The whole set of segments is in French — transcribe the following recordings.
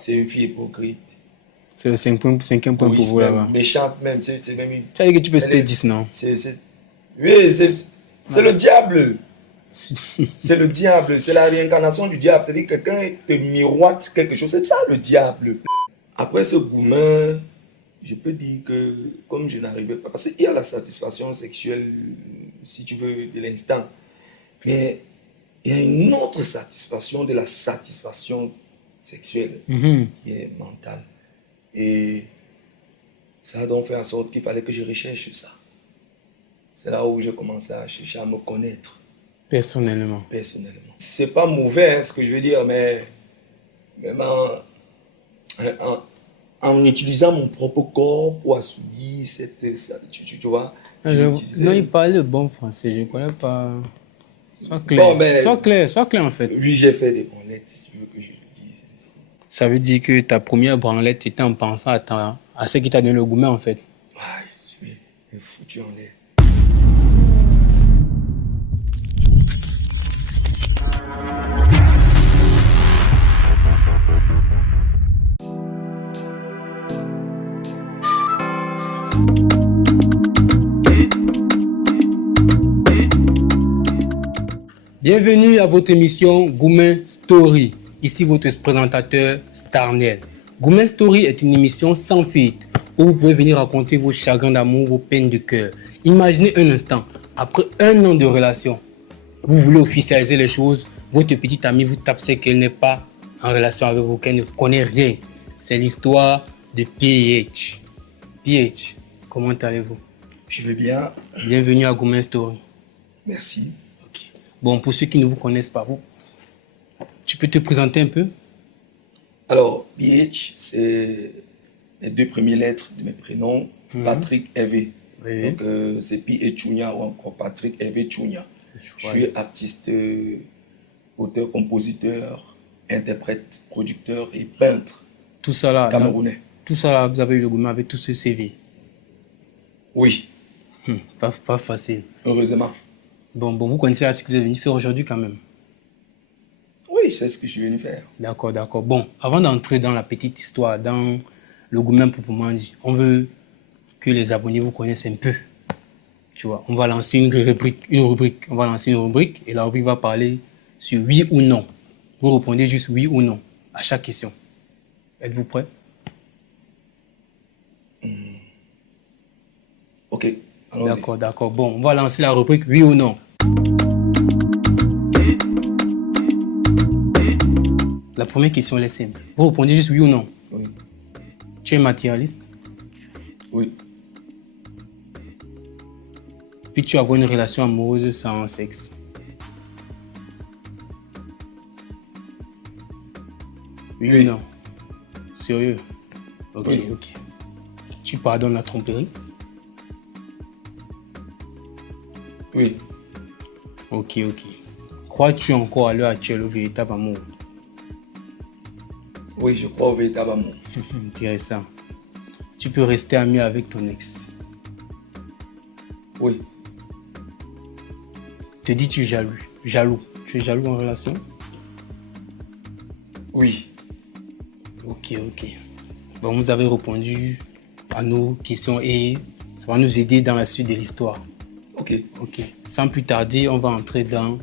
C'est une fille hypocrite. C'est le cinquième point pour vous là-bas. Méchante même. C'est même une... Tu as dit que tu peux citer 10, non? Oui, c'est le diable. C'est le diable. C'est la réincarnation du diable. C'est-à-dire que quelqu'un te miroite quelque chose. C'est ça le diable. Après ce gourmet, je peux dire que comme je n'arrivais pas... Parce qu'il y a la satisfaction sexuelle, si tu veux, de l'instant. Mais il y a une autre satisfaction de la satisfaction sexuelle qui est mentale. Et ça a donc fait en sorte qu'il fallait que je recherche ça. C'est là où j'ai commencé à chercher à me connaître. Personnellement. C'est pas mauvais hein, ce que je veux dire, mais même en utilisant mon propre corps pour assouvir tu vois. Non, il parle le bon français, je ne connais pas. Sois clair. Bon, mais, sois clair en fait. Oui, j'ai fait des branlettes, si tu veux que je le dise ainsi. Ça veut dire que ta première branlette était en pensant à ce qui t'a donné le gourmet en fait. Ah, je suis foutu en l'air. Bienvenue à votre émission Gourmet Story. Ici votre présentateur Starnel. Gourmet Story est une émission sans filtre où vous pouvez venir raconter vos chagrins d'amour, vos peines de cœur. Imaginez un instant, après 1 an de relation, vous voulez officialiser les choses, votre petite amie vous tape c'est qu'elle n'est pas en relation avec vous, qu'elle ne connaît rien. C'est l'histoire de PH. PH, comment allez-vous? Je vais bien. Bienvenue à Gourmet Story. Merci. Bon, pour ceux qui ne vous connaissent pas, tu peux te présenter un peu? Alors, PH, c'est les 2 premières lettres de mes prénoms, Patrick Hervé. Oui. Donc, c'est P.H. Chunya ou encore Patrick Hervé Chunya. Je suis artiste, auteur, compositeur, interprète, producteur et peintre. Tout ça là, camerounais. Tout ça là, vous avez eu le gourmet avec tout ce CV? Oui. Pas facile. Heureusement. Bon, vous connaissez ce que vous êtes venu faire aujourd'hui quand même? Oui, c'est ce que je suis venu faire. D'accord. Bon, avant d'entrer dans la petite histoire, dans le gourmet proprement dit, on veut que les abonnés vous connaissent un peu. Tu vois, on va lancer une rubrique. On va lancer une rubrique et la rubrique va parler sur oui ou non. Vous répondez juste oui ou non à chaque question. Êtes-vous prêts? Ok. D'accord. Bon, on va lancer la rubrique oui ou non. La première question elle est simple. Vous répondez juste oui ou non. Oui. Tu es matérialiste? Oui. Puis tu as une relation amoureuse sans sexe? Oui ou non? Sérieux? Ok. Tu pardonnes la tromperie? Oui. Ok. Crois-tu encore à l'heure actuelle au véritable amour? Oui, je crois au véritable amour. Intéressant. Tu peux rester ami avec ton ex? Oui. Te dis-tu jaloux? Tu es jaloux en relation? Oui. Ok. Bon, vous avez répondu à nos questions et ça va nous aider dans la suite de l'histoire. Ok. Sans plus tarder, on va entrer dans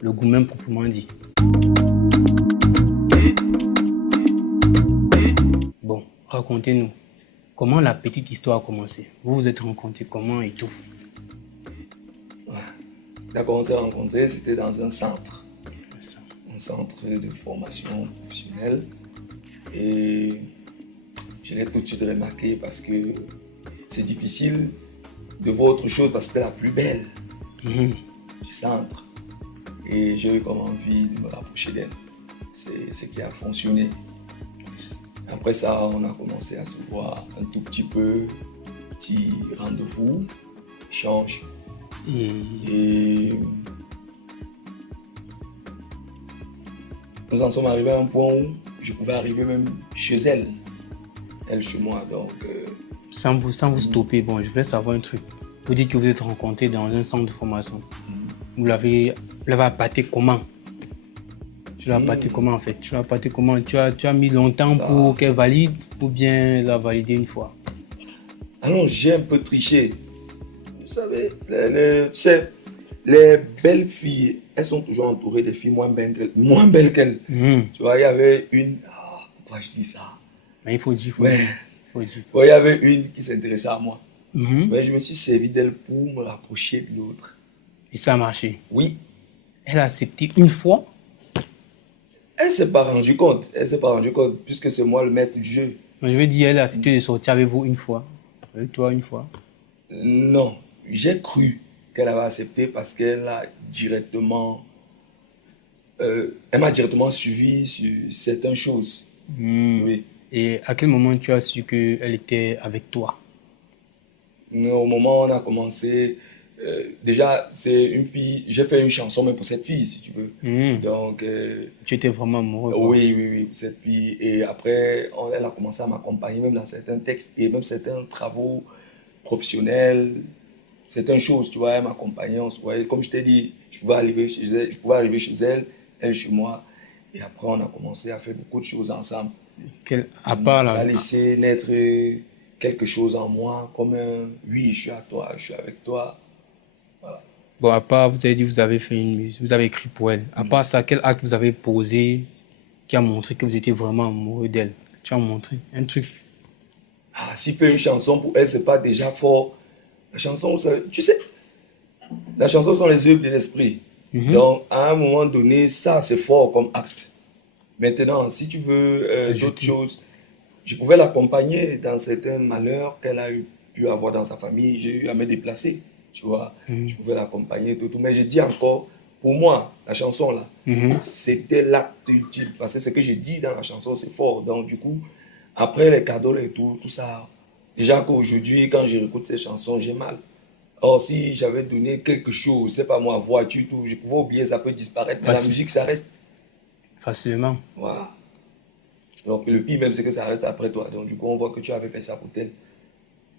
le gourmet proprement dit. Bon, racontez-nous. Comment la petite histoire a commencé? Vous vous êtes rencontrés comment et tout? D'accord, on s'est rencontrés, c'était dans un centre. Un centre de formation professionnelle. Et je l'ai tout de suite remarqué parce que c'est difficile de voir autre chose parce que c'était la plus belle du centre. Et j'ai eu comme envie de me rapprocher d'elle. C'est ce qui a fonctionné. Après ça, on a commencé à se voir un tout petit peu, petit rendez-vous, échange. Et nous en sommes arrivés à un point où je pouvais arriver même chez elle chez moi. Donc, sans vous stopper, bon, je voulais savoir un truc. Vous dites que vous êtes rencontrés dans un centre de formation. Vous l'avez appâté comment? Tu l'as appâté comment en fait? Tu l'as appâté comment? Tu as mis longtemps Ça. pour qu'elle valide ou bien elle a validé une fois? Alors, j'ai un peu triché. Vous savez, les belles filles, elles sont toujours entourées des filles moins belles qu'elles. Tu vois, il y avait une. Pourquoi je dis ça? Mais il faut dire, Ouais. il faut dire. Ouais, il y avait une qui s'intéressait à moi. Mhm. Mais je me suis servi d'elle pour me rapprocher de l'autre. Et ça a marché. Oui. Elle a accepté une fois. Elle ne s'est pas rendue compte. Elle s'est pas rendue compte puisque c'est moi le maître du jeu. Mais je veux dire, elle a accepté de sortir avec vous une fois. Avec toi une fois. Non, j'ai cru qu'elle avait accepté parce qu'elle a directement. Elle m'a directement suivi sur certaines choses. Oui. Et à quel moment tu as su qu'elle était avec toi? Au moment où on a commencé, déjà, c'est une fille. J'ai fait une chanson même pour cette fille, si tu veux. Donc, Tu étais vraiment amoureux, quoi. oui, pour cette fille. Et après, elle a commencé à m'accompagner même dans certains textes et même certains travaux professionnels, certaines choses, tu vois, elle m'accompagnait. Comme je t'ai dit, je pouvais arriver chez elle, elle chez moi. Et après, on a commencé à faire beaucoup de choses ensemble. À part Ça a la... laissé naître quelque chose en moi, comme un oui, je suis à toi, je suis avec toi. Voilà. Bon, à part, vous avez dit que vous avez fait une musique, vous avez écrit pour elle. À part ça, quel acte vous avez posé qui a montré que vous étiez vraiment amoureux d'elle? Tu as montré un truc. Si faire une chanson pour elle, c'est pas déjà fort. La chanson, vous savez, tu sais, la chanson sont les œuvres de l'esprit. Donc, à un moment donné, ça, c'est fort comme acte. Maintenant, si tu veux d'autres choses, je pouvais l'accompagner dans certains malheurs qu'elle a pu avoir dans sa famille. J'ai eu à me déplacer, tu vois. Je pouvais l'accompagner, tout. Mais je dis encore, pour moi, la chanson là, c'était l'acte ultime. Parce que ce que j'ai dit dans la chanson, c'est fort. Donc, du coup, après les cadeaux et tout ça, déjà qu'aujourd'hui, quand je réécoute ces chansons, j'ai mal. Or, si j'avais donné quelque chose, c'est pas moi, voiture, tout, je pouvais oublier, ça peut disparaître. Mais la musique, ça reste. Facilement. Voilà. Donc, le pire même, c'est que ça reste après toi. Donc, du coup, on voit que tu avais fait ça pour tel.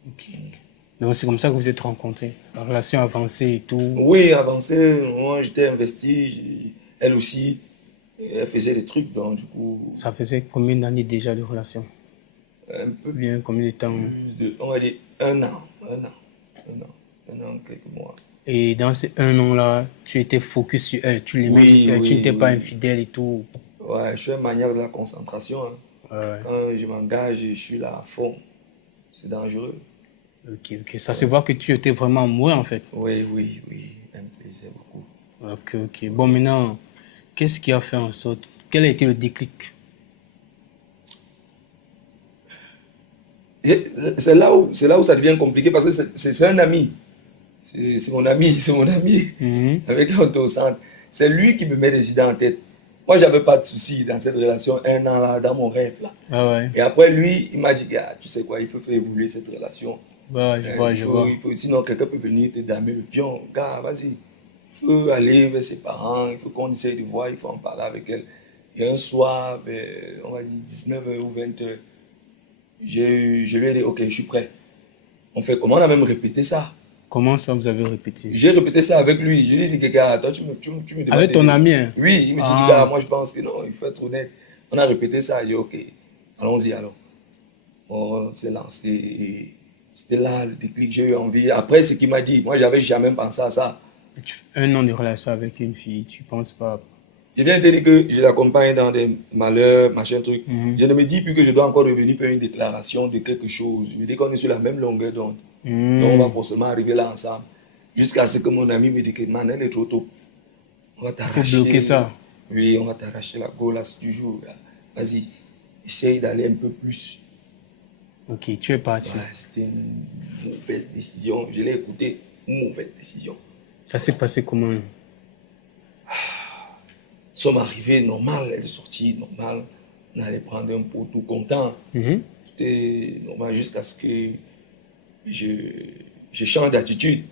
Ok. Donc, c'est comme ça que vous êtes rencontrés. La relation avancée et tout. Oui, avancé. Moi, j'étais investi. Elle aussi, elle faisait des trucs. Donc, du coup. Ça faisait combien d'années déjà de relation? Un peu bien, combien de temps? On va dire un an, quelques mois. Et dans ces un an-là, tu étais focus sur elle, tu l'aimais juste elle, tu n'étais pas infidèle et tout. Ouais, je suis un manière de la concentration. Hein. Quand je m'engage, je suis là à fond. C'est dangereux. Ok. Ça se voit que tu étais vraiment amoureux en fait. Oui, elle me plaisait beaucoup. Ok. Bon, maintenant, qu'est-ce qui a fait en sorte, quel a été le déclic? C'est là où ça devient compliqué parce que c'est un ami. C'est mon ami, avec qui on est au centre. C'est lui qui me met des idées en tête. Moi, j'avais pas de soucis dans cette relation, un an là, dans mon rêve là. Ah ouais. Et après, lui, il m'a dit, tu sais quoi, il faut faire évoluer cette relation. Je vois. Sinon, quelqu'un peut venir te damer le pion. Gars, vas-y. Il faut aller vers ses parents, il faut qu'on essaye de voir, il faut en parler avec elle. Et un soir, on va dire 19h ou 20h, je lui ai dit, ok, je suis prêt. On fait comment? On a même répété ça. Comment ça, vous avez répété? J'ai répété ça avec lui. Je lui ai dit, gars, toi, tu me demandes. Avec ton ami, hein? Oui, il me dit, gars, moi, je pense que non, il faut être honnête. On a répété ça. Il dit, ok, allons-y alors. On s'est lancé. Et c'était là le déclic, j'ai eu envie. Après, ce qu'il m'a dit, moi, j'avais jamais pensé à ça. Un an de relation avec une fille, tu penses pas? Je viens de dire que je l'accompagne dans des malheurs, machin truc. Je ne me dis plus que je dois encore revenir faire une déclaration de quelque chose. Je me dis qu'on est sur la même longueur d'onde. Donc on va forcément arriver là ensemble. Jusqu'à ce que mon ami me dise que man, elle est trop tôt. On va t'arracher. Il faut bloquer ça. Oui, on va t'arracher la goulasse du jour. Vas-y, essaye d'aller un peu plus. Ok, tu es parti. Ouais, c'était une mauvaise décision. Je l'ai écouté, une mauvaise décision. Ça s'est passé comment? Nous sommes arrivés normal, elle est sortie normal. On allait prendre un pot tout content. Tout est normal jusqu'à ce que je change d'attitude.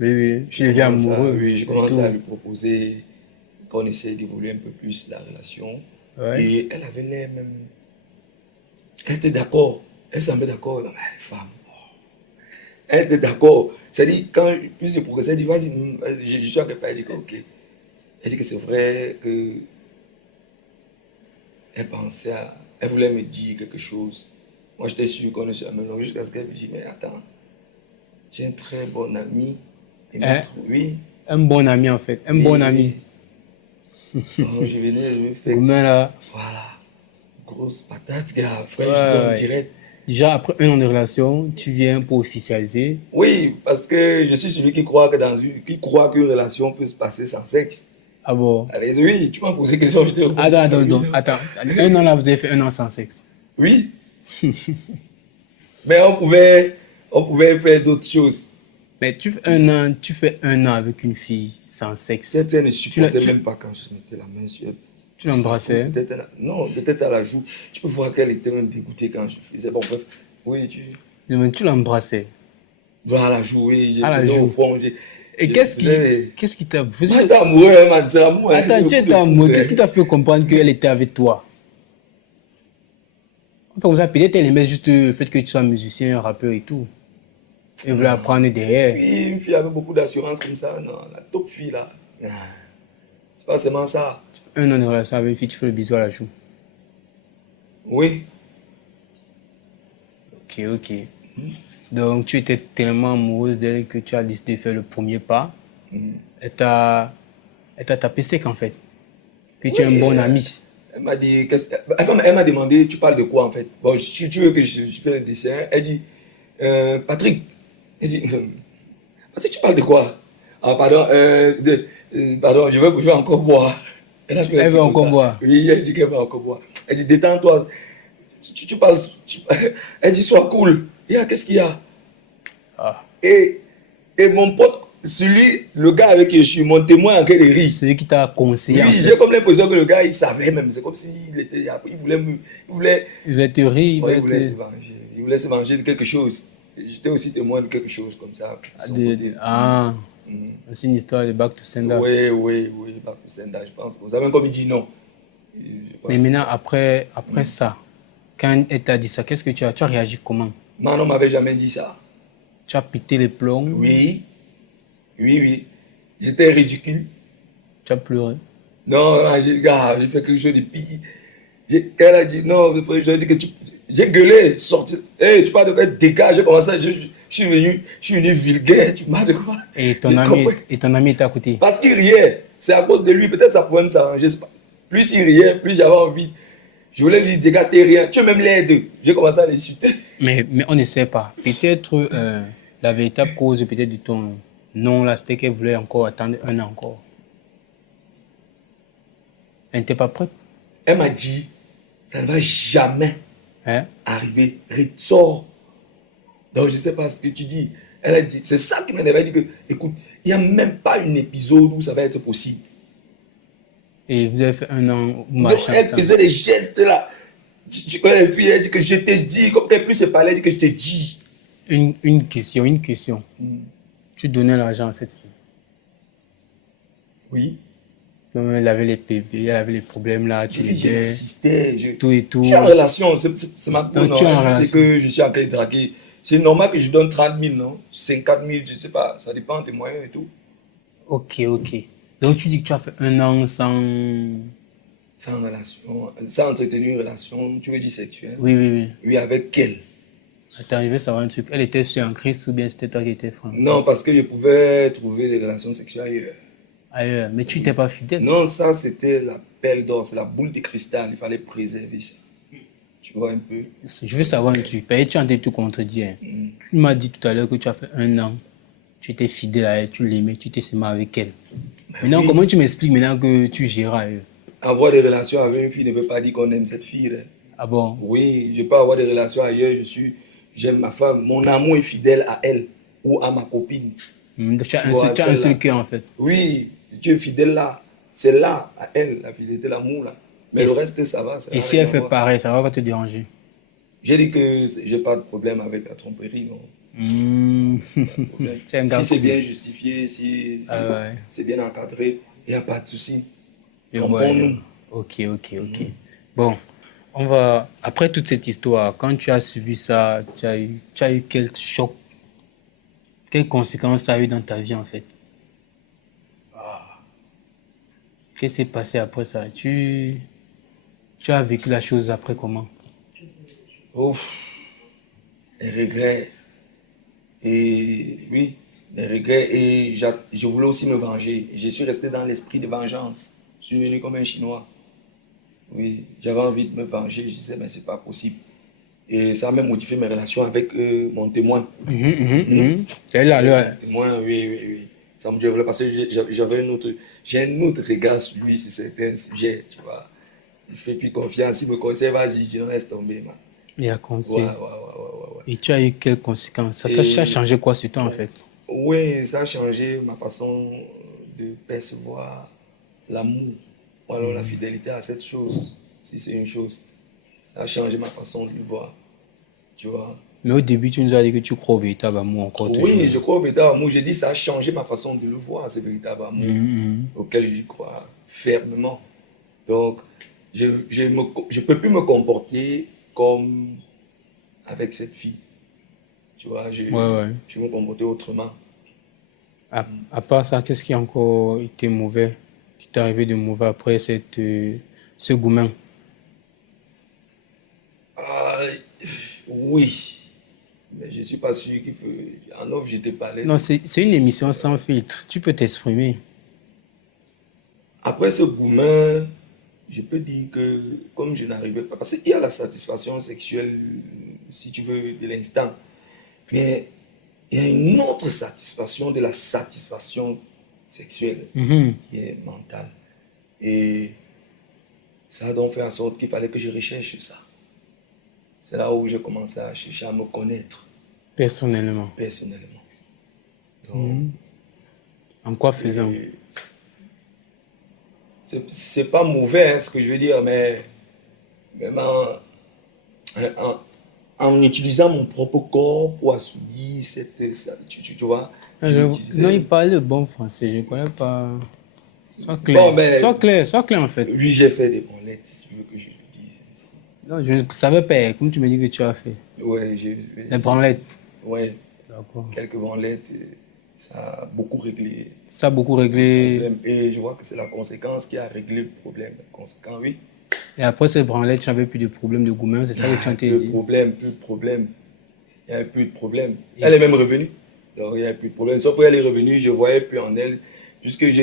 Oui, je deviens amoureux. Oui, je commence à lui proposer qu'on essaie d'évoluer un peu plus la relation. Ouais. Et elle avait l'air même. Elle était d'accord. Elle semblait d'accord. Non, mais elle est femme. Elle était d'accord. C'est-à-dire, quand plus je progressais, elle dit, vas-y, je suis à quelque part. Elle dit que, ok. Elle dit que c'est vrai que Elle voulait me dire quelque chose. Moi, j'étais sûr qu'on est sur la même longueur jusqu'à ce qu'elle me dise, mais attends, tu es un très bon ami. Et m'a Hein? trouvé. Oui, Un bon ami, en fait. Un oui, bon oui. ami. Donc, je venais, je me fais, Gourmet, là. voilà, grosse patate, gars, Ouais, frère, je suis en ouais. direct. Déjà, après 1 an de relation, tu viens pour officialiser. Oui, parce que je suis celui qui croit qui croit qu'une relation peut se passer sans sexe. Ah bon? Allez, oui, tu m'as posé question, je t'ai répondu. Oui, non. Attends. 1 an là, vous avez fait 1 an sans sexe. Oui, mais on pouvait faire d'autres choses. Mais tu fais 1 an avec une fille sans sexe. Peut-être elle ne supportait tu- même pas quand je mettais la main sur elle. Tu Ça se trouve, l'embrassais. non, peut-être à la joue. Tu peux voir qu'elle était même dégoûtée quand je faisais. Bon, bref, oui, Mais tu l'embrassais. dois la jouer, je À la faisais au joue. fond. Et Je qu'est-ce faisais qui t'a. Moi, t'es amoureux, hein, man, c'est l'amour. Hein, Attends, tu c'est le coup étais de amoureux. foudre, Qu'est-ce qui hein. t'a fait comprendre qu'elle était avec toi? Comme ça, peut-être elle aimait juste le fait que tu sois musicien, rappeur et tout. Elle voulait apprendre derrière. Une fille avec beaucoup d'assurance comme ça, non, la top fille là. Ah, c'est pas seulement ça. 1 an de relation avec une fille, tu fais le bisou à la joue. Oui, Ok. Donc, tu étais tellement amoureuse d'elle que tu as décidé de faire le premier pas. Elle t'a tapé sec en fait. Que tu es un oui, bon ami. elle m'a dit, elle m'a demandé, tu parles de quoi en fait? Bon, si tu veux que je fasse un dessin, elle dit, Patrick, elle dit, Patrick, tu parles de quoi? Ah, pardon, pardon, je vais encore boire. Elle a fait un Elle truc veut comme encore ça. boire. Oui, elle dit qu'elle va encore boire. Elle dit, détends-toi. Tu parles. Elle dit, sois cool. Qu'est-ce qu'il y a? Ah. Et, et mon pote, le gars avec qui je suis, mon témoin en train de rire. Celui qui t'a conseillé Oui, en fait. j'ai comme l'impression que le gars, il savait même. C'est comme s'il était. Il voulait Il va te rire, ouais, il voulait se venger. Il voulait se venger de quelque chose. J'étais aussi témoin de quelque chose comme ça. de son côté. C'est une histoire de Back to Sender. Oui, Back to Sender, je pense. Vous savez, comme il dit non. Mais maintenant, après ça, quand elle t'a dit ça, qu'est-ce que tu as réagi comment? Manon m'avait jamais dit ça. Tu as pété les plombs? Oui. J'étais ridicule. Tu as pleuré? Non, j'ai fait quelque chose de pire. Quand elle a dit non, j'ai dit que j'ai gueulé, sorti. Hey, tu parles de quoi? Dégage, j'ai commencé, je suis venu vulgaire, tu parles de quoi? Et ton ami était à côté? Parce qu'il riait, c'est à cause de lui, peut-être ça pouvait me s'arranger. Plus il riait, plus j'avais envie. Je voulais lui dire, dégage, t'es rien, tu es même l'aide. J'ai commencé à l'insulter. Mais on ne sait pas. Peut-être la véritable cause peut-être de ton non là, c'était qu'elle voulait encore attendre 1 an encore. Elle n'était pas prête. Elle m'a dit, ça ne va jamais Hein? arriver. Sors. Donc je ne sais pas ce que tu dis. Elle a dit, c'est ça qui m'énerve. Elle a dit que, écoute, il n'y a même pas un épisode où ça va être possible. Et vous avez fait 1 an. Donc elle faisait des gestes là. Tu connais les filles, elle dit que je t'ai dit, comme qu'elle plus se parlait, elle dit que je t'ai dit. Une question. Tu donnais l'argent à cette fille. Oui. Donc, elle avait les bébés, elle avait les problèmes là, tu Je l'aidais, l'assistais. tout et tout. Je suis en relation, c'est ma Donc, non, tu es en si relation. c'est que je suis en train de draguer. C'est normal que je donne 30 000, non? 50 000, je ne sais pas. Ça dépend des moyens et tout. Ok. Donc tu dis que tu as fait 1 an sans... Sans relation, sans entretenir une relation, tu veux dire sexuelle? Oui. Oui, avec elle. Attends, je veux savoir un truc. Elle était sur en Christ ou bien c'était toi qui étais franc? Non, parce que je pouvais trouver des relations sexuelles ailleurs. Ailleurs, mais tu n'étais pas fidèle. Non, ça c'était la perle d'or, c'est la boule de cristal, il fallait préserver ça. Tu vois un peu? Je veux savoir un truc. Parce que tu as en train de te contredire. Tu m'as dit tout à l'heure que tu as fait 1 an. Tu étais fidèle à elle, tu l'aimais, tu t'es sémé avec elle. Maintenant, oui. comment tu m'expliques maintenant que tu géreras ailleurs? Avoir des relations avec une fille ne veut pas dire qu'on aime cette fille. Hein. Ah bon? Oui, je peux avoir des relations ailleurs, j'aime ma femme, mon amour est fidèle à elle ou à ma copine. Tu as un seul cœur en fait. Oui, tu es fidèle là, c'est là, à elle, la fidélité, l'amour là. Mais le reste, ça va. Et si elle fait pareil, ça va pas te déranger? J'ai dit que j'ai pas de problème avec la tromperie, non. Si c'est bien justifié, si c'est bien encadré, il n'y a pas de souci. Ouais. Ok. Bon, on va... Après toute cette histoire, quand tu as subi ça, tu as eu quel choc, quelles conséquences ça a eu dans ta vie en fait? Qu'est-ce qui s'est passé après ça? Tu Tu as vécu la chose après comment? Ouf, des regrets. Et oui, des regrets. Et je voulais aussi me venger. Je suis resté dans l'esprit de vengeance. Je suis venu comme un Chinois. Oui, j'avais envie de me venger. Je disais, mais c'est pas possible. Et ça a même modifié mes relations avec mon témoin. C'est là, Avec là. mon témoin, oui, oui, oui. Ça me développe parce que j'ai un autre regard sur lui, sur certains sujets, tu vois. Il fait plus confiance, il me conseille, vas-y, je reste tomber, man. Il a Ouais, ouais, conseillé. ouais, ouais, ouais. Et tu as eu quelles conséquences? Ça a Et changé quoi sur toi en fait? oui, ça a changé ma façon de percevoir l'amour ou alors la fidélité à cette chose, si c'est une chose. Ça a changé ma façon de le voir, tu vois. Mais au début, tu nous as dit que tu crois au véritable amour encore toujours. Oui, je crois au véritable amour. J'ai dit ça a changé ma façon de le voir, ce véritable amour Mhm. auquel je crois fermement. Donc, je peux plus me comporter comme avec cette fille. Tu vois, Ouais, ouais. je me comporter autrement. À part ça, qu'est-ce qui a encore été mauvais, qui t'est arrivé de mauvais après ce gourmand? Ah, oui, mais je ne suis pas sûr qu'il faut. En off, je te parlais Non, de. c'est une émission sans filtre. Tu peux t'exprimer. Après ce gourmand, je peux dire que comme je n'arrivais pas. Parce qu'il y a la satisfaction sexuelle, si tu veux, de l'instant. Mais il y a une autre satisfaction de la satisfaction sexuelle Mhm. qui est mentale. Et ça a donc fait en sorte qu'il fallait que je recherche ça. C'est là où j'ai commencé à chercher à me connaître Personnellement. personnellement. Donc, Mhm. En quoi faisant? et c'est pas mauvais hein, ce que je veux dire, mais même en, en utilisant mon propre corps pour assouvir tu vois, je Non, l'utilisais. il parle le bon français, je ne connais pas. Sois Bon, clair. mais Sois clair en fait. oui, j'ai fait des branlettes, si tu veux que je le dise ainsi. Non, je ne savais pas, comme tu me dis que tu as fait. Ouais, Les branlettes. ouais, D'accord. quelques branlettes, ça a beaucoup réglé Ça a beaucoup le réglé. problème. Et je vois que c'est la conséquence qui a réglé le problème. La conséquence, oui. Et après ces branlettes, tu n'avais plus de problème de gourmand, c'est ça que tu Ah, as dit. plus de problème. Il n'y avait plus de problème. Et Elle est même revenue. Donc, il n'y avait plus de problème. Sauf qu'elle est revenue, je ne voyais plus en elle, puisque tu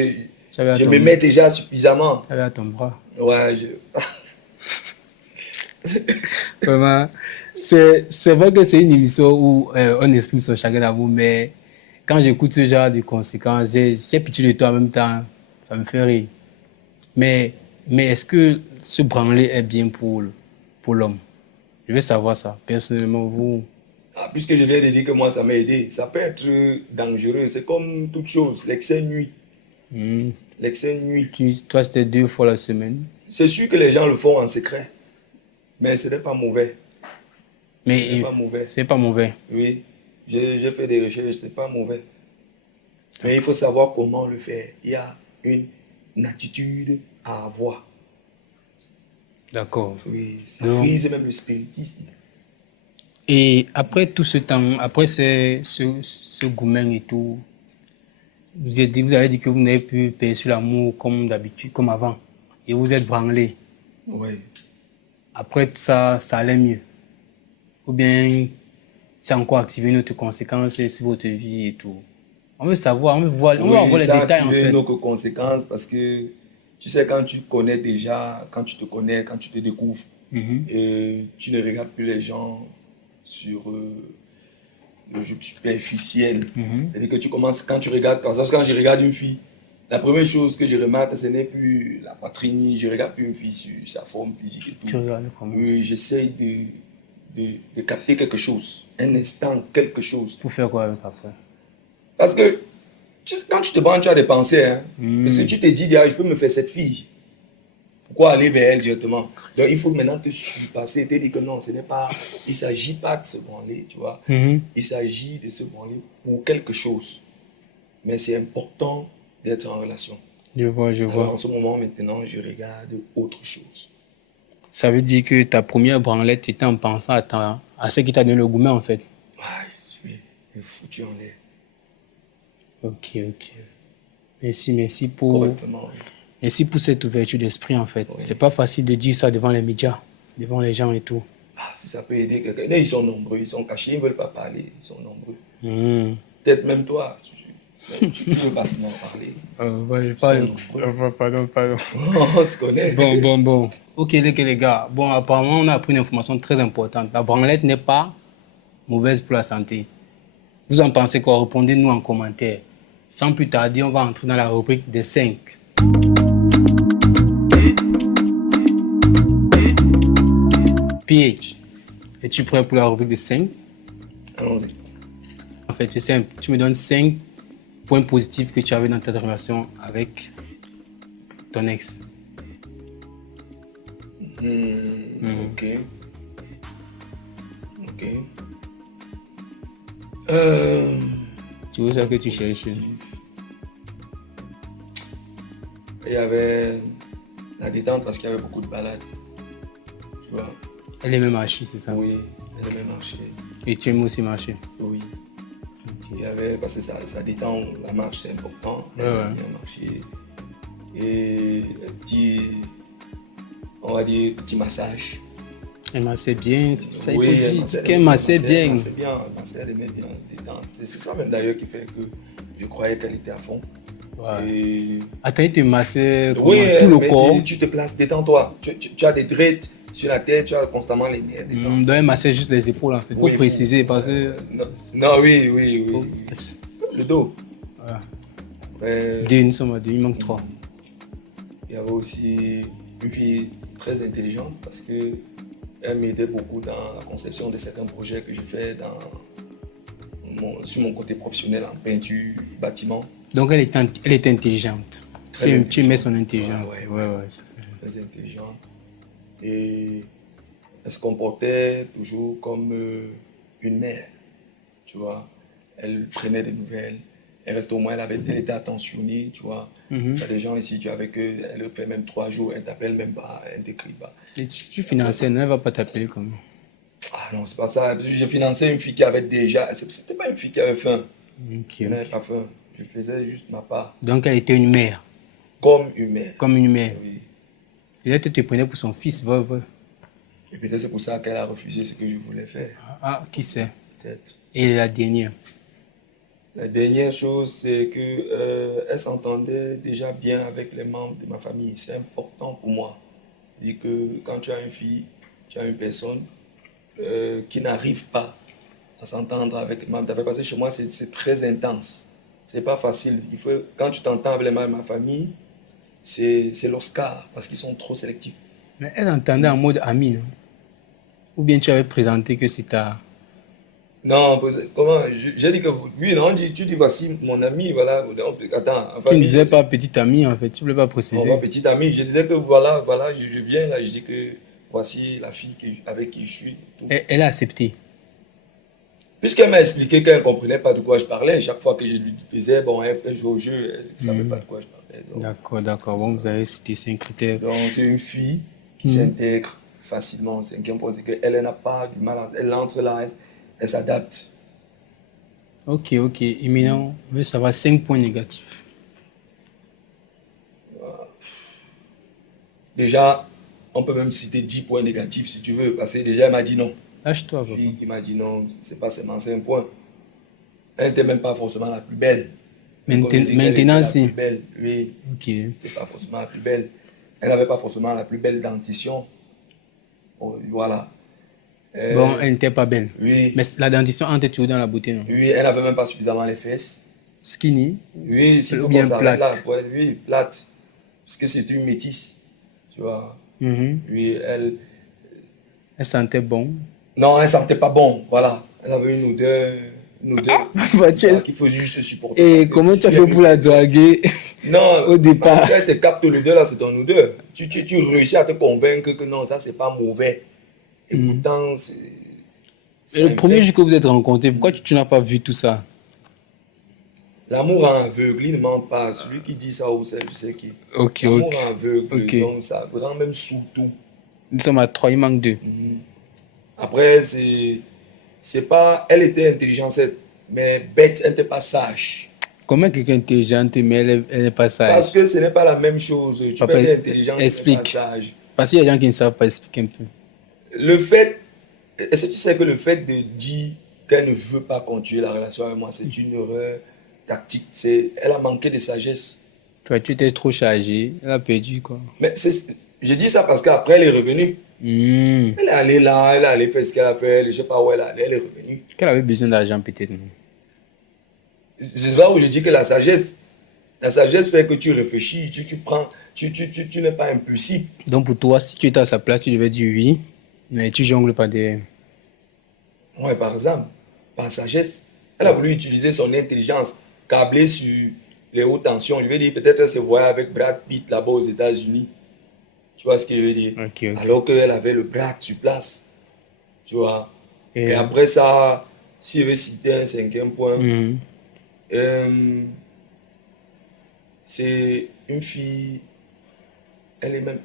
avais à je ton, m'aimais déjà suffisamment. tu avais à ton bras. Ouais, Vraiment, c'est vrai que c'est une émission où on exprime son chagrin d'amour, mais quand j'écoute ce genre de conséquences, j'ai pitié de toi en même temps. Ça me fait rire. Mais, mais est-ce que se branler est bien pour l'homme? Je veux savoir ça. Personnellement, vous, Ah, puisque je viens de dire que moi, ça m'a aidé. Ça peut être dangereux. C'est comme toute chose. L'excès nuit. hmm, L'excès nuit. toi, c'était 2 fois la semaine. C'est sûr que les gens le font en secret. Mais ce n'est pas mauvais. Ce n'est Mais pas mauvais. c'est pas mauvais. Oui. J'ai fait des recherches. Ce n'est pas mauvais. Mais il D'accord. faut savoir comment le faire. Il y a une attitude à avoir. D'accord. Oui, ça Donc, frise même le spiritisme. et après tout ce temps, après ce gourmand et tout, vous avez dit que vous n'avez plus perçu l'amour comme d'habitude, comme avant. Et vous êtes branlé. Oui. Après tout ça, ça allait mieux. Ou bien, ça a encore activé une autre conséquence sur votre vie et tout. On veut savoir, on veut avoir Oui, les ça a détails en activé une fait. autre conséquence parce que tu sais, quand tu connais déjà, quand tu te connais, quand tu te découvres, Mhm. et tu ne regardes plus les gens sur le jeu superficiel. Mhm. C'est-à-dire que tu commences, quand tu regardes, par exemple, quand je regarde une fille, la première chose que je remarque, ce n'est plus la poitrine, je regarde plus une fille sur sa forme physique et Tu tout. regardes comment? Oui, j'essaye de capter quelque chose, un instant, quelque chose. Pour faire quoi avec après? Parce que quand tu te branches, tu as des pensées. Hein. Parce que Mhm. tu te dis, ah, je peux me faire cette fille. Pourquoi aller vers elle directement? Donc il faut maintenant te surpasser, te dire que non, ce n'est pas, il ne s'agit pas de se branler, tu vois. Mhm. Il s'agit de se branler pour quelque chose. Mais c'est important d'être en relation. Je vois, je Alors en vois. ce moment, maintenant, je regarde autre chose. Ça veut dire que ta première branlette était en pensant à ce qui t'a donné le gourmet en fait. Ah, je suis foutu en l'air. Ok, ok. Merci, merci pour, Correctement. Oui. Merci pour cette ouverture d'esprit, en fait. Oui. C'est pas facile de dire ça devant les médias, devant les gens et tout. Ah, si ça peut aider quelqu'un. Non, ils sont nombreux, ils sont cachés, ils ne veulent pas parler, ils sont nombreux. Hmm. Peut-être même toi, tu ne veux pas seulement parler. Ouais, pardon. On se connaît. Bon. Ok, les gars. Bon, apparemment, on a appris une information très importante. La branlette n'est pas mauvaise pour la santé. Vous en pensez quoi? Répondez-nous en commentaire. Sans plus tarder, on va entrer dans la rubrique des 5. PH, es-tu prêt pour la rubrique des 5? Allons-y. En fait, c'est simple. Tu me donnes 5 points positifs que tu avais dans ta relation avec ton ex. Ok. Tu vois ça que tu cherches? Il y avait la détente parce qu'il y avait beaucoup de balades. Tu vois? Elle aimait marcher, c'est ça? Oui, elle aimait marcher. Et tu aimes aussi marcher? Oui. Il y avait, parce que ça détend, la marche c'est important. Elle aime bien marcher. Et le petit, on va dire, petit massage. Elle massait bien, c'est ça, Oui, il faut dire qu'elle massait bien. Elle aimait bien détente. C'est ça même d'ailleurs qui fait que je croyais qu'elle était à fond. Ouais. Et... Attends, il te massait oui, tout le corps. tu te places, détends-toi. Tu as des dreads sur la tête, tu as constamment les nerfs. Donc elle massait juste les épaules en fait. Il faut préciser parce que... Non, oui. Le dos. Voilà. Après, 2, nous sommes à 2, il manque 3. il y avait aussi une fille très intelligente parce que elle m'aidait beaucoup dans la conception de certains projets que je fais sur mon côté professionnel en peinture, bâtiment. Donc elle était intelligente. Tu aimais son intelligence. Ouais, ça fait... Très intelligente. Et elle se comportait toujours comme une mère, tu vois. Elle prenait des nouvelles. Elle restait au moins, elle était attentionnée, tu vois. Il y a des gens ici, tu es avec eux, elle le fait même 3 jours, elle t'appelle même pas, elle ne t'écrit pas. Et tu finançais, elle ne va pas t'appeler comme... Ah non, c'est pas ça. J'ai financé une fille qui avait déjà... C'était pas une fille qui avait faim. Elle n'avait pas faim. Je faisais juste ma part. Donc elle était une mère. Comme une mère. Comme une mère. Oui. Peut-être que tu te prenais pour son fils, veuve. Et peut-être c'est pour ça qu'elle a refusé ce que je voulais faire. Ah, qui sait? Peut-être. Et la dernière? La dernière chose, c'est que elle s'entendait déjà bien avec les membres de ma famille. C'est important pour moi. Je dis que quand tu as une fille, tu as une personne qui n'arrive pas à s'entendre avec les membres de ta famille. Parce que chez moi, c'est très intense. C'est pas facile. Quand tu t'entends avec les membres de ma famille, c'est l'Oscar parce qu'ils sont trop sélectifs. Mais elle entendait en mode ami, non? Ou bien tu avais présenté que c'est ta... Non, comment? J'ai dit que oui, non, tu dis voici mon ami, voilà. Attends, en Tu famille, ne disais pas petit ami en fait, tu ne voulais pas on préciser. va petit ami. Je disais que voilà, je viens là, je dis que voici la fille avec qui je suis. Tout. Elle a accepté. Puisqu'elle m'a expliqué qu'elle ne comprenait pas de quoi je parlais, chaque fois que je lui disais, bon, elle joue au jeu, elle ne savait pas de quoi je parlais. D'accord. Bon, vous avez cité 5 critères. Donc, c'est une fille qui s'intègre facilement. C'est un point, c'est qu'elle n'a pas du mal. Elle entre là, elle s'adapte. Ok. Et maintenant, on veut savoir 5 points négatifs. Déjà, on peut même citer 10 points négatifs si tu veux, parce que déjà, elle m'a dit non. Lâche-toi, Une fille qui m'a dit non, c'est pas seulement 5 points. Elle n'était même pas forcément la plus belle. Maintenant, si. La plus belle, oui. Ok. Elle n'était pas forcément la plus belle. Elle n'avait pas forcément la plus belle dentition. Voilà. Bon, elle n'était pas belle. Oui. Mais la dentition entre toujours dans la beauté, non? Oui, elle n'avait même pas suffisamment les fesses. Skinny? Oui, s'il faut bien qu'on plate. là, oui, plate. Parce que c'est une métisse. Tu vois. Oui, elle sentait bon. Non, elle sentait pas bon. Voilà. Elle avait une odeur. Qu'il faut juste supporter. Et comment tu as fait pour la draguer? Non, au départ. Quand elle te capte l'odeur, là, c'est ton odeur. Tu réussis à te convaincre que non, ça, c'est pas mauvais. Et pourtant, Et le premier jour que vous êtes rencontrés, pourquoi tu n'as pas vu tout ça? L'amour en aveugle, il ne ment pas. Celui qui dit ça, je sais qui. Ok. L'amour en aveugle, donc ça rend même sous tout. Nous sommes à 3, il manque 2. Après, c'est pas... Elle était intelligente, mais bête, elle n'était pas sage. Comment quelqu'un intelligent mais elle n'est pas Parce sage? que ce n'est pas la même chose. Tu Papa, peux être intelligent, tu n'es pas explique. sage. Parce qu'il y a des gens qui ne savent pas expliquer un peu. Le fait, est-ce que tu sais que le fait de dire qu'elle ne veut pas continuer la relation avec moi, c'est une erreur tactique. Elle a manqué de sagesse. Toi, tu étais trop chargé, elle a perdu quoi. Mais je dis ça parce qu'après, elle est revenue. Elle est allée là, elle est allée faire ce qu'elle a fait, je ne sais pas où elle est allée, elle est revenue. Qu'elle avait besoin d'argent peut-être. Non? C'est là où je dis que la sagesse fait que tu réfléchis, tu prends, tu n'es pas impulsif. Donc pour toi, si tu étais à sa place, tu devais dire oui, mais tu jongles pas derrière. Ouais, par exemple, par sagesse, elle a voulu utiliser son intelligence, câblée sur les hautes tensions. Je veux dire, peut-être elle se voyait avec Brad Pitt là-bas aux États-Unis. Tu vois ce que je veux dire? Ok. Alors qu'elle avait le Brad sur place. Tu vois? Et Et après ça, si je veux citer un cinquième point, c'est une fille, elle est même,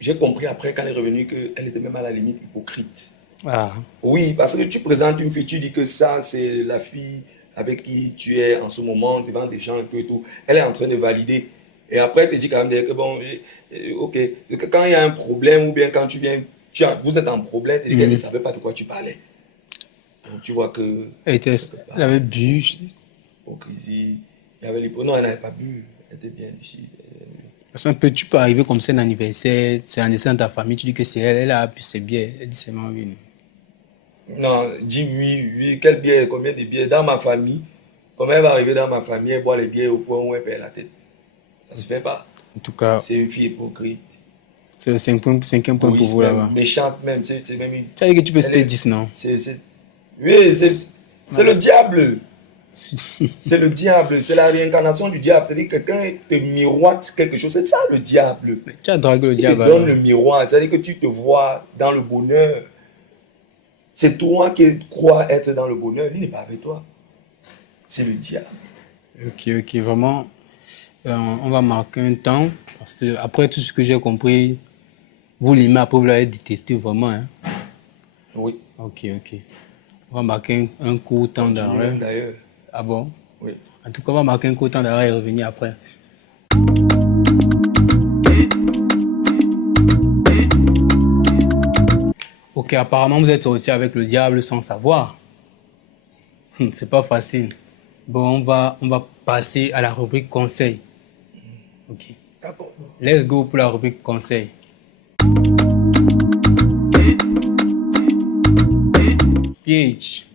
j'ai compris après quand elle est revenue qu'elle était même à la limite hypocrite. Ah, Oui, parce que tu présentes une fille, tu dis que ça, c'est la fille avec qui tu es en ce moment devant des gens et tout. Elle est en train de valider. Et après, elle te dit quand même que bon, ok, quand il y a un problème ou bien quand tu viens, vous êtes en problème, elle ne savait pas de quoi tu parlais. Donc tu vois que. elle avait bu. Hypocrisie. Il y avait non, elle n'avait pas bu. Elle était bien lucide. Parce qu'un peu, tu peux arriver comme c'est un anniversaire, c'est un anniversaire de ta famille, tu dis que c'est elle, elle a bu ses bières, elle dit c'est moi, oui. Non, dis oui, oui, quel bière, combien de bières dans ma famille. Comment elle va arriver dans ma famille et boire les bières au point où elle perd la tête? Ça se fait pas. En tout cas, C'est une fille hypocrite. c'est le cinquième point pour vous là-bas. Méchante même. C'est même une... Tu as dit que tu peux citer 10, non? Oui, c'est le diable. C'est le diable, c'est la réincarnation du diable. C'est-à-dire que quelqu'un te miroite quelque chose, c'est ça le diable. Mais tu as dragué le diable. Il te donne le miroir, c'est-à-dire que tu te vois dans le bonheur. C'est toi qui crois être dans le bonheur, lui n'est pas avec toi. C'est le diable. Ok, vraiment, on va marquer un temps. Parce que après tout ce que j'ai compris, vous l'aimez, après vous l'avez détesté vraiment. Hein? Oui. Ok. On va marquer un court temps d'arrêt. D'ailleurs. Ah bon? Oui. En tout cas, on va marquer un court temps d'arrêt et revenir après. Ok, apparemment vous êtes sorti avec le diable sans savoir. C'est pas facile. Bon, on va passer à la rubrique conseil. Ok. D'accord. Let's go pour la rubrique conseil. PH.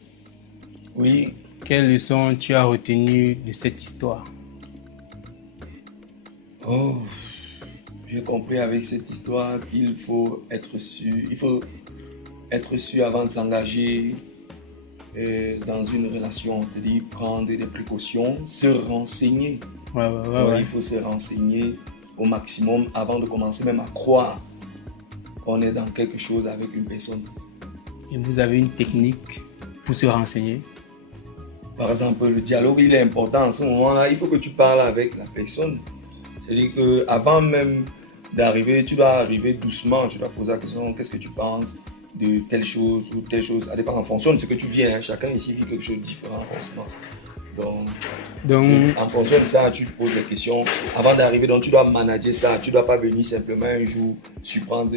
Oui. Quelle leçon tu as retenue de cette histoire? Oh, j'ai compris avec cette histoire qu'il faut être sûr. Il faut être sûr avant de s'engager dans une relation, c'est-à-dire prendre des précautions, se renseigner. Ouais. Il faut se renseigner au maximum avant de commencer même à croire qu'on est dans quelque chose avec une personne. Et vous avez une technique pour se renseigner? Par exemple, le dialogue, il est important. En ce moment-là, il faut que tu parles avec la personne. C'est-à-dire qu'avant même d'arriver, tu dois arriver doucement. Tu dois poser la question, qu'est-ce que tu penses de telle chose ou telle chose? Ça dépend en fonction de ce que tu viens. Hein. Chacun ici vit quelque chose de différent, forcément. Donc, en fonction de ça, tu poses des questions. Avant d'arriver, donc tu dois manager ça. Tu ne dois pas venir simplement un jour surprendre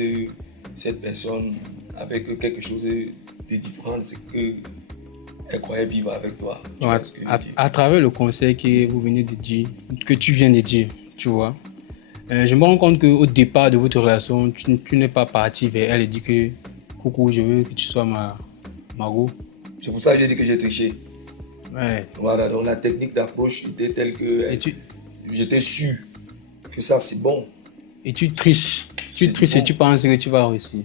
cette personne avec quelque chose de différent de ce qu'elle croyait vivre avec toi. À travers le conseil que vous venez de dire, que tu viens de dire, tu vois, je me rends compte qu'au départ de votre relation, tu n'es pas parti vers elle et dit que coucou, je veux que tu sois ma go. C'est pour ça que j'ai dit que j'ai triché. Ouais. Voilà, donc la technique d'approche était telle que j'étais sûr que ça c'est bon. Et tu triches. Tu triches et tu penses que tu vas réussir.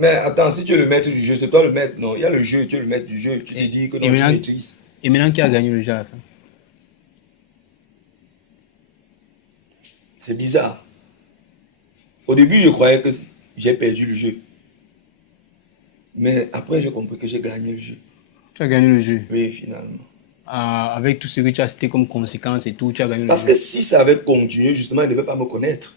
Mais attends, si tu es le maître du jeu, c'est toi le maître. Non, il y a le jeu, tu es le maître du jeu. Tu te dis que non, tu maîtrises. Et maintenant, qui a gagné le jeu à la fin? C'est bizarre. Au début, je croyais que j'ai perdu le jeu. Mais après, j'ai compris que j'ai gagné le jeu. Tu as gagné le jeu? Oui, finalement. Avec tout ce que tu as cité comme conséquence et tout, tu as gagné le jeu. Parce que si ça avait continué, justement, il ne devait pas me connaître.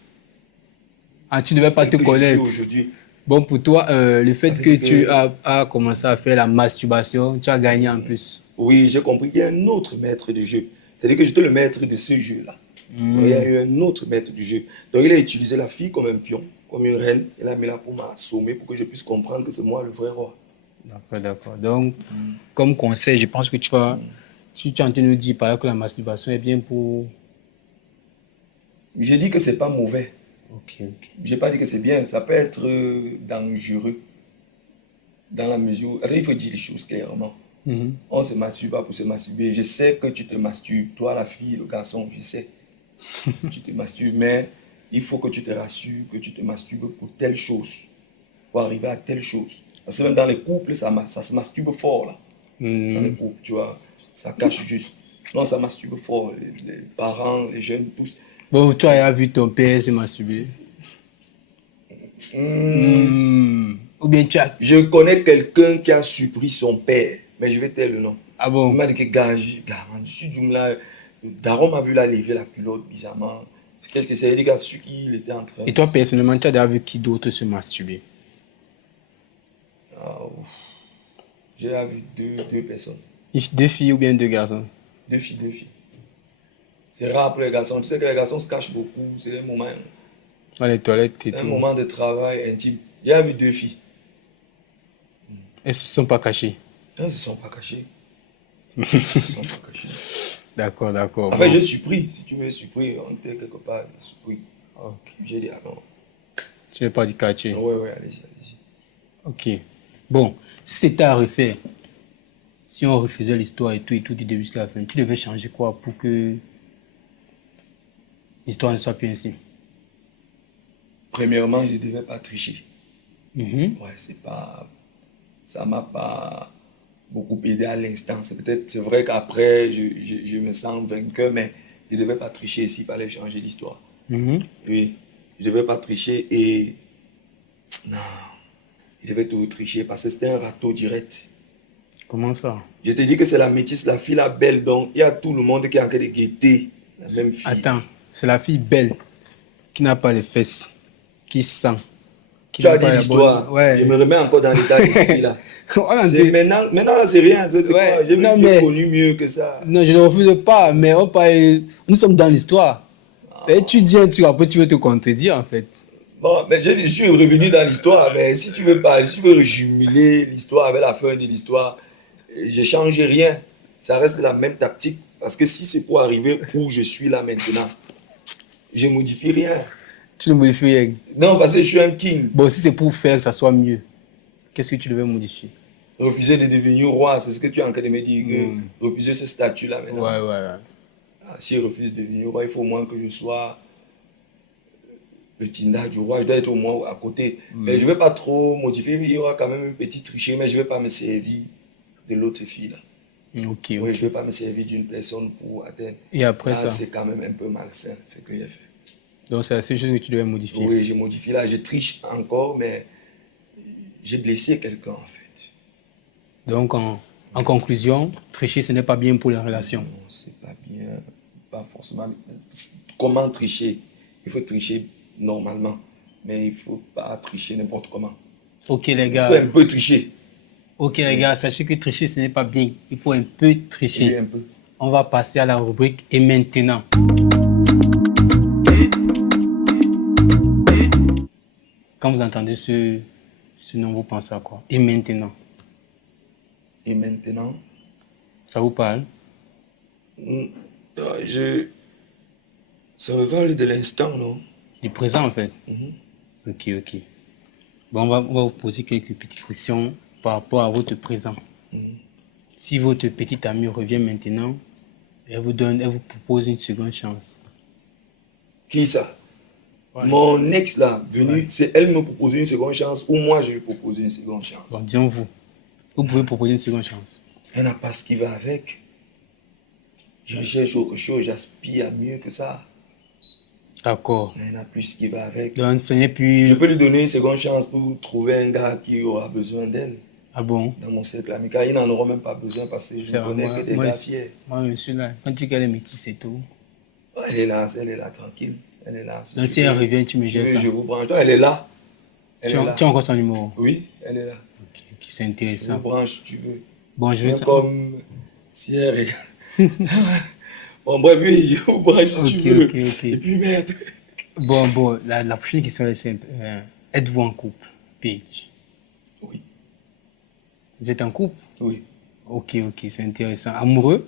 Ah, tu ne devais pas te connaître. Aujourd'hui. Bon, pour toi, le fait que tu as commencé à faire la masturbation, tu as gagné en plus. Oui, j'ai compris qu'il y a un autre maître de jeu. C'est-à-dire que j'étais le maître de ce jeu-là. Donc, il y a eu un autre maître du jeu. Donc, il a utilisé la fille comme un pion, comme une reine. Il a mis là pour m'assommer, pour que je puisse comprendre que c'est moi le vrai roi. D'accord, d'accord. Donc, comme conseil, je pense que tu vas, tu es en train de nous dire par là que la masturbation est bien pour... J'ai dit que c'est pas mauvais. Ok, ok. J'ai pas dit que c'est bien. Ça peut être dangereux dans la mesure où... Alors, il faut dire les choses clairement. On se masturbe pas pour se masturber. Je sais que tu te masturbes. Toi, la fille, le garçon, je sais. Tu te masturbes, mais il faut que tu te rassures que tu te masturbes pour telle chose. Pour arriver à telle chose. Parce que même dans les couples, ça se masturbe fort, là. Dans les couples, tu vois. Ça cache juste. Non, ça masturbe fort. Les parents, les jeunes, tous. Bon, tu as vu ton père se masturber. Ou bien tu as... Je connais quelqu'un qui a surpris son père, mais je vais taire le nom. Ah bon? Il m'a dit que gars, je suis du là. Daron m'a vu là lever la culotte bizarrement. Qu'est-ce que c'est? Les gars, su qu'il était en train. Et toi, personnellement, tu as déjà vu qui d'autre se masturber? Ah, j'ai vu deux personnes. Deux filles ou bien deux garçons? Deux filles. C'est rare pour les garçons. Tu sais que les garçons se cachent beaucoup. C'est un moment, Dans les toilettes et c'est un tout. moment de travail intime. J'ai vu deux filles. Elles ne se sont pas cachées. Elles ne se sont pas cachées. Elles se sont pas cachées. D'accord, d'accord. En fait, Bon. je suis pris. Si tu veux, je suis pris. On était quelque part, je suis pris. Ok. J'ai dit, ah non. Tu n'es pas du quartier. Oui, allez-y. Ok. Bon, si c'était à refaire, si on refaisait l'histoire et tout du début jusqu'à la fin, tu devais changer quoi pour que l'histoire ne soit plus ainsi? Premièrement, je ne devais pas tricher. Mhm. Ouais, ça m'a pas beaucoup aidé à l'instant. C'est vrai qu'après, je me sens vainqueur, mais je ne devais pas tricher s'il fallait changer l'histoire. Mhm. Oui, je ne devais pas tricher et... Non, je devais tout tricher parce que c'était un râteau direct. Comment ça? Je te dis que c'est la métisse, la fille la belle, donc il y a tout le monde qui est en train de guetter la même fille. Attends, c'est la fille belle qui n'a pas les fesses, qui sent. Qui Tu n'a as pas dit la l'histoire, bonne- Ouais. je me remets encore dans l'état d'esprit là. On a C'est dit- maintenant là, c'est rien, c'est Ouais, quoi? J'ai non, mais- connu mieux que ça. Non, je ne refuse pas, mais on parle... nous sommes dans l'histoire. C'est tu dis un truc, après tu veux te contredire en fait. Bon, mais je suis revenu dans l'histoire, mais si tu veux parler, si tu veux jumeler l'histoire avec la fin de l'histoire, je ne change rien. Ça reste la même tactique. Parce que si c'est pour arriver où je suis là maintenant, je ne modifie rien. Tu ne modifies rien. Non, parce que je suis un king. Bon, si c'est pour faire que ça soit mieux, qu'est-ce que tu devais modifier? Refuser de devenir roi, c'est ce que tu es en train de me dire. Que refuser ce statut-là maintenant. Ouais. Ah, si je refuse de devenir roi, il faut au moins que je sois le Tinda du roi. Je dois être au moins à côté. Mais je ne vais pas trop modifier. Il y aura quand même une petite tricherie, mais je ne vais pas me servir de l'autre fille là. Ok. Oui, je ne vais pas me servir d'une personne pour atteindre. Et après Là, ça? c'est quand même un peu malsain ce que j'ai fait. Donc c'est la seule chose que tu devais modifier. Oui, j'ai modifié là, je triche encore, mais j'ai blessé quelqu'un en fait. Donc en conclusion, tricher ce n'est pas bien pour les relations. Non, c'est pas bien, pas forcément. Comment tricher? Il faut tricher normalement, mais il ne faut pas tricher n'importe comment. Ok les Il gars. faut un peu tricher. Ok les gars, sachez que tricher ce n'est pas bien. Il faut un peu tricher. Oui, un peu. On va passer à la rubrique et maintenant. Quand vous entendez ce nom, vous pensez à quoi? Et maintenant? Et maintenant, Ça vous parle? ça me parle de l'instant, non? Du présent en fait. Ok. Bon, on va vous poser quelques petites questions par rapport à votre présent. Si votre petite amie revient maintenant, elle vous propose une seconde chance. Qui ça? Ouais. Mon ex là, venu, Ouais. c'est elle me proposer une seconde chance ou moi je lui propose une seconde chance. Bon, disons vous. Vous pouvez proposer une seconde chance. Elle n'a pas ce qui va avec. Je cherche autre chose, j'aspire à mieux que ça. D'accord. Elle n'a plus ce qui va avec. Donc ce n'est plus... Je peux lui donner une seconde chance pour trouver un gars qui aura besoin d'elle Ah bon? dans mon cercle amical. Il n'en aura même pas besoin parce que je C'est ne connais vrai, que des moi, gars fiers. Moi, monsieur là, quand tu regardes les métis, c'est tout. Elle est là, tranquille. Elle est là. Donc si elle revient, tu me je, gères ça. je vous branche. Elle est là. Elle Tu est as, là. tu as encore son numéro? Oui, elle est là. Ok, c'est Je vous intéressant. branche, tu veux. Bon, je vais... Comme Si elle est... Bon, bref, oui, je vous branche si tu veux. Ok. Et puis, merde. Bon, la prochaine question est simple. Êtes-vous en couple, Paige? Oui, Vous êtes en couple? oui. Ok, c'est intéressant. Amoureux?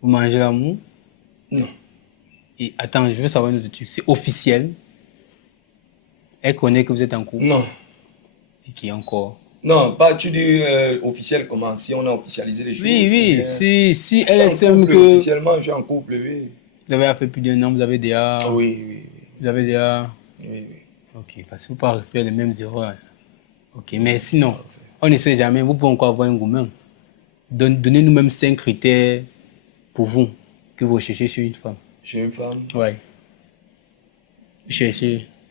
Vous mangez l'amour? Non, Et attends, je veux savoir un autre truc. C'est officiel? Elle connaît que vous êtes en couple? non. Et qui encore? Non, pas tu dis officiel comment? Si on a officialisé les choses. Oui, ou bien- si Je elle est suis en simple couple, que officiellement, je suis en couple, oui. vous avez fait plus d'un an, vous avez déjà... Oui. Vous avez déjà... Oui. Ok, parce que vous ne pouvez pas faire les mêmes erreurs. Ok, mais sinon, on ne sait jamais, vous pouvez encore avoir un gourmand. Donnez-nous même 5 critères pour vous que vous recherchez sur une femme. Je suis une femme. Ouais. Tu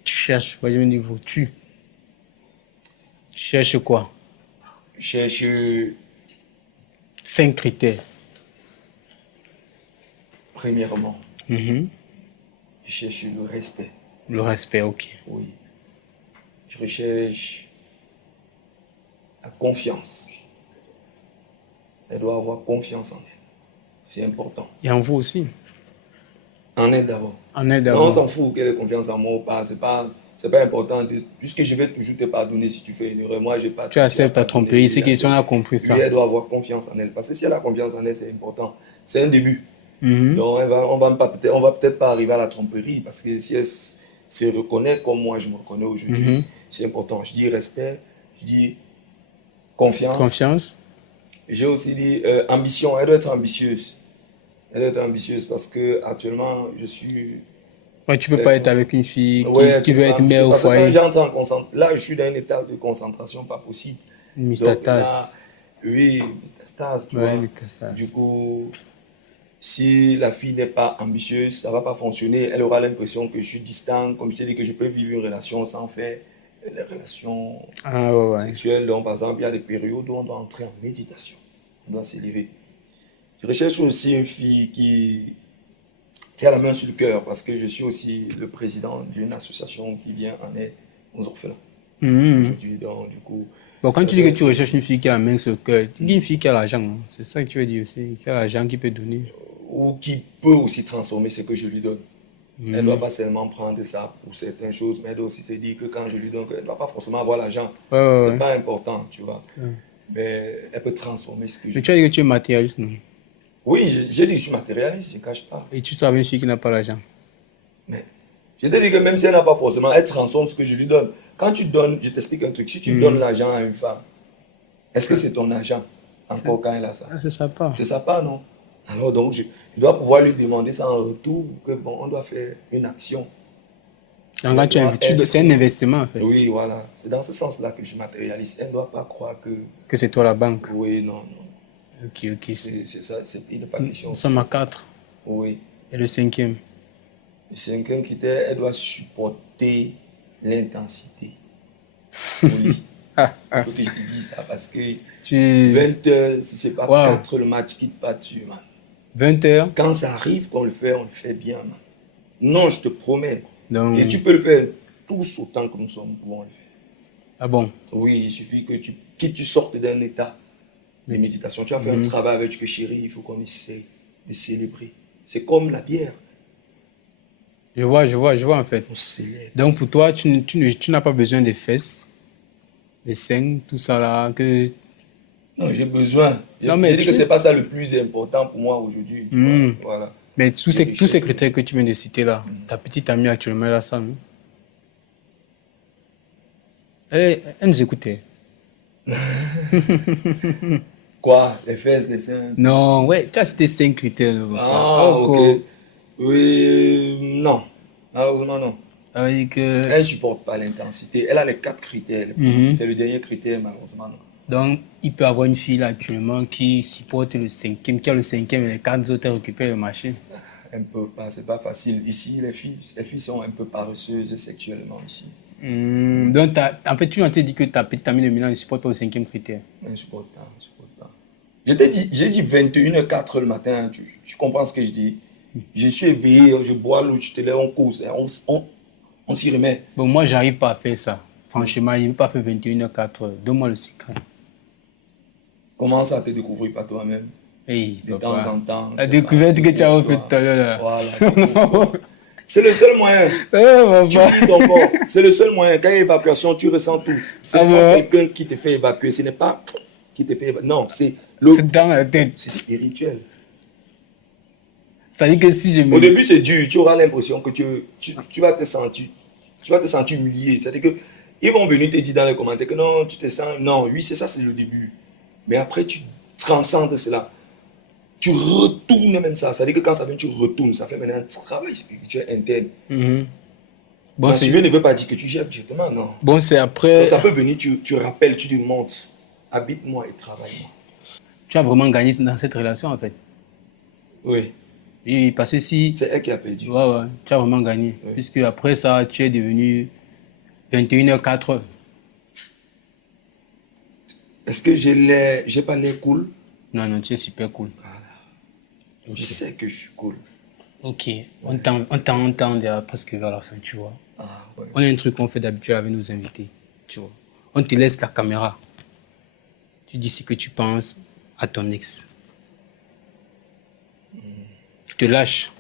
cherches, moi je me dis vous, tu cherches quoi? Je cherche 5 critères. premièrement, Mhm. je cherche le respect. Le respect, ok. Oui. Je recherche la confiance. Elle doit avoir confiance en elle. C'est important. Et en vous aussi. En elle d'abord. En elle Non, on d'abord. s'en fout qu'elle ait confiance en moi ou pas. C'est pas important. Puisque je vais toujours te pardonner si tu fais une erreur. Moi, j'ai pas de Tu souci à acceptes ta pardonner, tromperie, c'est oui, question a j'accepte. compris ça. Oui, elle doit avoir confiance en elle. Parce que si elle a confiance en elle, c'est important. C'est un début. Mhm. Donc, on va peut-être pas arriver à la tromperie. Parce que si elle se reconnaît comme moi, je me reconnais aujourd'hui, Mhm. c'est important. Je dis respect, je dis confiance. Confiance. J'ai aussi dit ambition. Elle doit être ambitieuse. Elle doit être ambitieuse parce que actuellement, je suis... Ouais, tu peux pas être avec une fille Ouais, qui veut être ambitieux. mère au Parce que quand foyer. j'entre en concentration, là, je suis dans un état de concentration pas possible. Donc là, Mystatas. oui, métastase, tu Ouais, vois. métastase. Du coup, si la fille n'est pas ambitieuse, ça va pas fonctionner. Elle aura l'impression que je suis distant, comme je t'ai dit, que je peux vivre une relation sans faire des relations Ah ouais. sexuelles. Donc, par exemple, il y a des périodes où on doit entrer en méditation. On doit s'élever. Je recherche aussi une fille qui a la main sur le cœur, parce que je suis aussi le président d'une association qui vient en aide aux orphelins. Mhm. Aujourd'hui, donc, du coup... Bon, quand ça tu dis doit que tu être- recherches une fille qui a la main sur le cœur, tu dis une fille qui a l'argent, non? C'est ça que tu veux dire aussi, qui a l'argent qui peut donner. Ou qui peut aussi transformer ce que je lui donne. Elle ne doit pas seulement prendre ça pour certaines choses, mais elle doit aussi se dire que quand je lui donne, elle ne doit pas forcément avoir l'argent. Ouais. C'est pas important, tu vois. Mais elle peut transformer ce que je Mais tu as dit que tu es matérialiste, non? Oui, j'ai dit que je suis matérialiste, je ne cache pas. Et tu sors avec une fille qui n'a pas l'argent. Mais je te dis que même si elle n'a pas forcément, elle transforme ce que je lui donne. Quand tu donnes, je t'explique un truc, si tu donnes l'argent à une femme, est-ce que c'est ton argent encore quand elle a ça? Ah, c'est ça pas. C'est ça pas, non? Alors donc, je dois pouvoir lui demander ça en retour, que bon, on doit faire une action. Donc, quand c'est un investissement, en fait. Oui, voilà. C'est dans ce sens-là que je matérialise. Elle ne doit pas croire que... Que c'est toi la banque. Oui, non. Ok. C'est ça, il n'est pas question. Nous sommes à 4. Oui. Et le 5e. Le 5e critère, elle doit supporter l'intensité. Oui. Il faut que je te dise ça parce que 20 heures, si c'est pas 4, le match quitte pas dessus, man. 20 heures. Quand ça arrive qu'on le fait bien, man. Non, je te promets. Donc... Et tu peux le faire tous autant que nous pouvons le faire. Ah bon? Oui, il suffit que tu sortes d'un état de méditation. Tu as fait un travail avec que chérie, il faut qu'on essaie de célébrer. C'est comme la bière. Je vois en fait. On célèbre. Donc pour toi, tu n'as pas besoin des fesses, des seins, tout ça là, que... Non, j'ai besoin. Non, mais je dis que ce n'est pas ça le plus important pour moi aujourd'hui. Voilà. Mais tous ces critères que tu viens de citer là, ta petite amie actuellement, elle a ça, non? Elle nous écoutait. Quoi? Les fesses, les seins? Non, ouais, tu as cité 5 critères. Ah, ok. Oui, non. Malheureusement, non. Avec, Elle ne supporte pas l'intensité. Elle a les 4 critères. C'est le dernier critère, malheureusement, non. Donc, il peut avoir une fille là actuellement qui supporte le 5e, qui a le 5e et les 4 autres récupèrent le marché. Elles ne peuvent pas, c'est pas facile. Ici, les filles sont un peu paresseuses sexuellement ici. Donc, en fait, tu as dit que ta petite amie de Milan ne supporte pas le 5e critère. Elle ne supporte pas, j'ai dit 21h04 le matin, tu comprends ce que je dis? Je suis éveillé, je bois l'eau, je te lève, on cause, on s'y remet. Bon, moi, j'arrive pas à faire ça. Franchement, je ne peux pas faire 21h04. Donne-moi le secret. Commence à te découvrir par toi-même. Hey, de papa. temps en temps. La découverte que tu as fait tout à l'heure là. Voilà. C'est le seul moyen. Tu Papa. vis ton corps. C'est le seul moyen. Quand il y a évacuation, tu ressens tout. Ce Ah n'est pas bon? quelqu'un qui te fait évacuer. Ce n'est pas qui te fait évacuer. Non, c'est dans la tête. C'est spirituel. Fallait que si je me... Au début, c'est dur. Tu auras l'impression que tu vas te sentir, humilié. C'est-à-dire que ils vont venir te dire dans les commentaires que non, tu te sens... Non, oui, c'est ça, c'est le début. Mais après, tu transcendes cela. Tu retournes même ça. C'est-à-dire que quand ça vient, tu retournes. Ça fait maintenant un travail spirituel interne. Bon, Dieu ne veut pas dire que tu gères directement, non. Bon, c'est après... Donc, ça peut venir, tu rappelles, tu te montres. Habite-moi et travaille-moi. Tu as vraiment gagné dans cette relation, en fait. Oui. Oui, parce que si... C'est elle qui a perdu. Ouais, tu as vraiment gagné. Oui. Puisque après ça, tu es devenu 21h04. Est-ce que j'ai pas l'air cool? Non, tu es super cool. Voilà. Je sais que je suis cool. Ok, on t'entend déjà presque vers la fin, tu vois. Ah, ouais. On a un truc qu'on fait d'habitude avec nos invités, tu vois. On te laisse la caméra. Tu dis ce que tu penses à ton ex. Tu te lâches.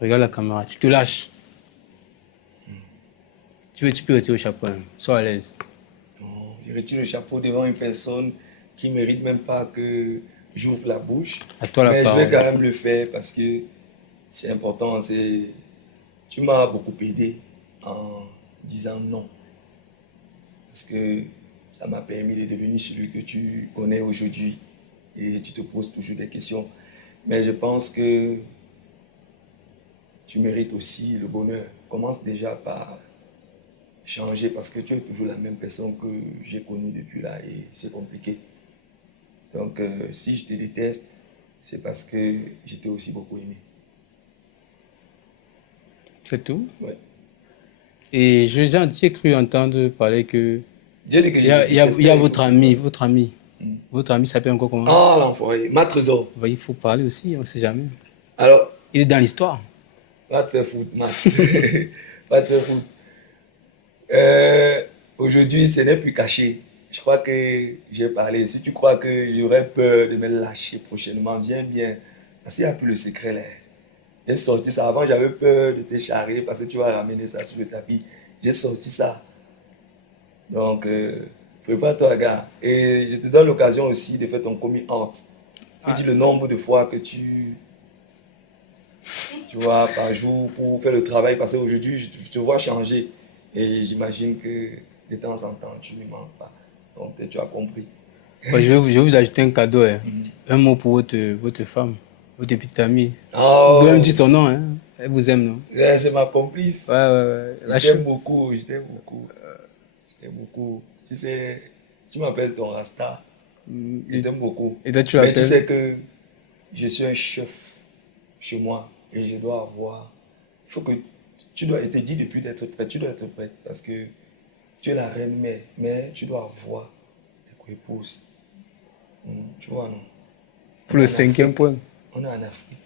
Regarde la caméra, tu te lâches. Tu peux retirer le chapeau, hein. Sois à l'aise. Non, je retire le chapeau devant une personne qui ne mérite même pas que j'ouvre la bouche. À toi la Mais parole. je vais quand même le faire parce que c'est important. Tu m'as beaucoup aidé en disant non. Parce que ça m'a permis de devenir celui que tu connais aujourd'hui. Et tu te poses toujours des questions. Mais je pense que tu mérites aussi le bonheur. Commence déjà par changer parce que tu es toujours la même personne que j'ai connue depuis là et c'est compliqué. Donc, si je te déteste, c'est parce que je t'ai aussi beaucoup aimé. C'est tout? Ouais. Et j'ai cru entendre parler que Dieu dit que il y a votre ami. Votre ami s'appelle encore comment? Ah, l'enfoiré, ma trésor. Bah, il faut parler aussi, on ne sait jamais. Alors, Il est dans l'histoire. va te faire foutre, Matt. Va te faire foutre. Aujourd'hui, ce n'est plus caché. Je crois que j'ai parlé. Si tu crois que j'aurais peur de me lâcher prochainement, viens bien. Parce qu'il n'y a plus le secret là. J'ai sorti ça. Avant, j'avais peur de te charrer parce que tu vas ramener ça sur le tapis. J'ai sorti ça. Donc, prépare-toi, gars. Et je te donne l'occasion aussi de faire ton coming out. Tu dis le nombre de fois que tu vois, par jour pour faire le travail. Parce qu'aujourd'hui, je te vois changer. Et j'imagine que de temps en temps, tu ne manques pas. Donc, tu as compris. Ouais, je vais vous ajouter un cadeau. Hein. Un mot pour votre femme, votre petite amie. Oh. Vous pouvez me dire son nom. Hein. Elle vous aime, non? Ouais, c'est ma complice. Ouais. Je t'aime beaucoup, je t'aime beaucoup. Je t'aime beaucoup. Tu sais, tu m'appelles ton Rasta. Je t'aime beaucoup. Et toi, tu Mais l'appelles? tu sais que je suis un chef chez moi et je dois avoir... Il faut que... je te dis depuis d'être prête. Tu dois être prête parce que tu es la reine mère, mais tu dois avoir des co-épouses. Tu vois, non? Pour le 5e point. On est en Afrique.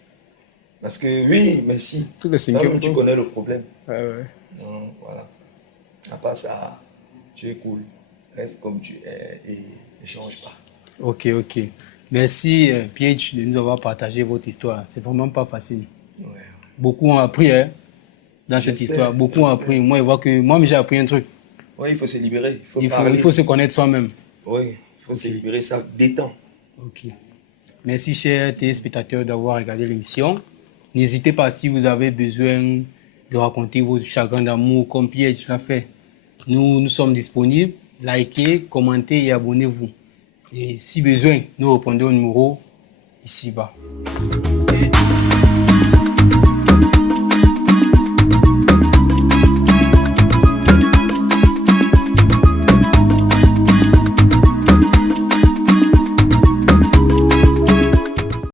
Parce que, oui, merci. Tout le 5e point. Tu connais le problème. Ouais. Non, voilà. À part ça, tu es cool. Reste comme tu es et ne change pas. Ok. Merci, Pietch, de nous avoir partagé votre histoire. C'est vraiment pas facile. Ouais. Beaucoup ont appris dans cette histoire. Beaucoup ont appris. Moi, j'ai appris un truc. Oui, il faut se libérer. Il faut se connaître soi-même. Oui, il faut se libérer. Ça détend. Ok. Merci, chers téléspectateurs, d'avoir regardé l'émission. N'hésitez pas, si vous avez besoin de raconter votre chagrin d'amour comme Pietch l'a fait. Nous sommes disponibles. Likez, commentez et abonnez-vous. Et si besoin, nous répondons au numéro ici-bas.